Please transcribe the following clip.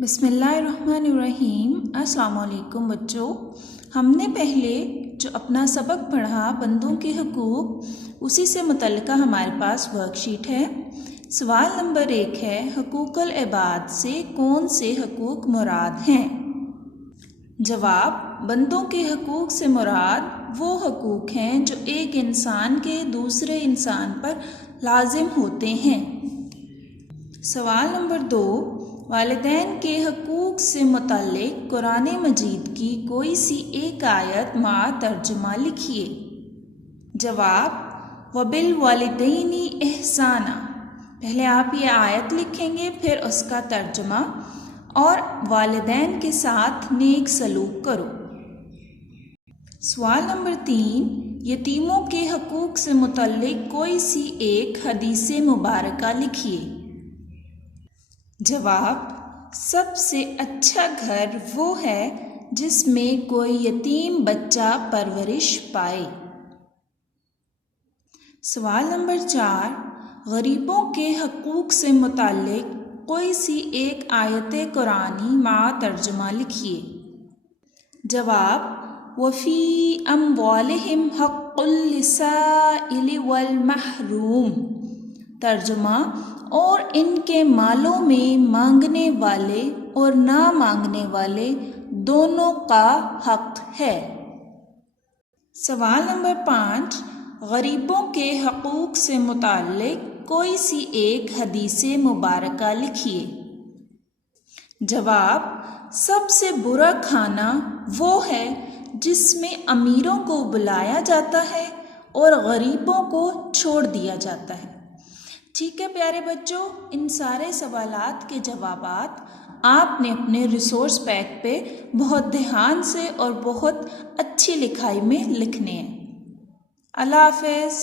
بسم اللہ الرحمن الرحیم۔ السلام علیکم بچوں، ہم نے پہلے جو اپنا سبق پڑھا بندوں کے حقوق، اسی سے متعلقہ ہمارے پاس ورک شیٹ ہے۔ سوال نمبر 1 ہے، حقوق العباد سے کون سے حقوق مراد ہیں؟ جواب، بندوں کے حقوق سے مراد وہ حقوق ہیں جو ایک انسان کے دوسرے انسان پر لازم ہوتے ہیں۔ سوال نمبر 2، والدین کے حقوق سے متعلق قرآن مجید کی کوئی سی ایک آیت مع ترجمہ لکھیے۔ جواب، وَبِالْوَالِدَيْنِ إِحْسَانًا۔ پہلے آپ یہ آیت لکھیں گے، پھر اس کا ترجمہ، اور والدین کے ساتھ نیک سلوک کرو۔ سوال نمبر 3، یتیموں کے حقوق سے متعلق کوئی سی ایک حدیث مبارکہ لکھیے۔ جواب، سب سے اچھا گھر وہ ہے جس میں کوئی یتیم بچہ پرورش پائے۔ سوال نمبر 4، غریبوں کے حقوق سے متعلق کوئی سی ایک آیت قرآنی مع ترجمہ لکھیے۔ جواب، وَفِي أَمْوَالِهِمْ حَقٌّ لِلسَّائِلِ وَالْمَحْرُومِ۔ ترجمہ، اور ان کے مالوں میں مانگنے والے اور نہ مانگنے والے دونوں کا حق ہے۔ سوال نمبر 5، غریبوں کے حقوق سے متعلق کوئی سی ایک حدیث مبارکہ لکھیے۔ جواب، سب سے برا کھانا وہ ہے جس میں امیروں کو بلایا جاتا ہے اور غریبوں کو چھوڑ دیا جاتا ہے۔ ٹھیک ہے پیارے بچوں، ان سارے سوالات کے جوابات آپ نے اپنے ریسورس پیک پہ بہت دھیان سے اور بہت اچھی لکھائی میں لکھنے ہیں۔ اللہ حافظ۔